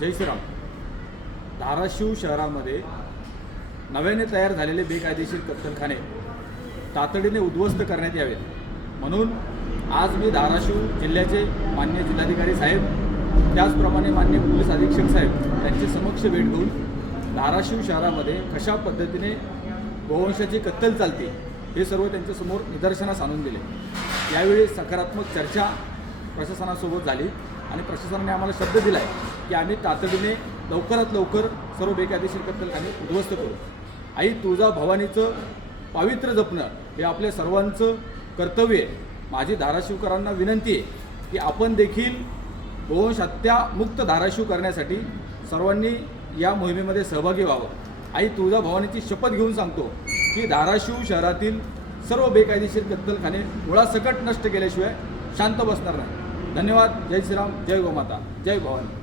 जय श्रीराम. धाराशिव शहरामध्ये नव्याने तयार झालेले बेकायदेशीर कत्तलखाने तातडीने उद्ध्वस्त करण्यात यावेत म्हणून आज मी धाराशिव जिल्ह्याचे माननीय जिल्हाधिकारी साहेब, त्याचप्रमाणे माननीय पोलीस अधीक्षक साहेब यांचे समक्ष भेट घेऊन धाराशिव शहरामध्ये कशा पद्धतीने गोवंशाची कत्तल चालते हे सर्व त्यांच्यासमोर निदर्शनास आणून दिले. यावेळी सकारात्मक चर्चा प्रशासनासोबत झाली आणि प्रशासनाने आम्हाला शब्द दिला आहे की आम्ही तातडीने लवकरात लवकर सर्व बेकायदेशीर कत्तलखाने उद्ध्वस्त करू. आई तुळजाभवानीचं पावित्र्य जपणं हे आपल्या सर्वांचं कर्तव्य आहे. माझी धाराशिवकरांना विनंती आहे की आपण देखील गोवंश हत्या मुक्त धाराशिव करण्यासाठी सर्वांनी या मोहिमेमध्ये सहभागी व्हावं. आई तुळजाभवानीची शपथ घेऊन सांगतो की धाराशिव शहरातील सर्व बेकायदेशीर कत्तलखाने मुळासकट नष्ट केल्याशिवाय शांत बसणार नाही. धन्यवाद. जय श्रीराम. जय गोमाता. जय भवानी.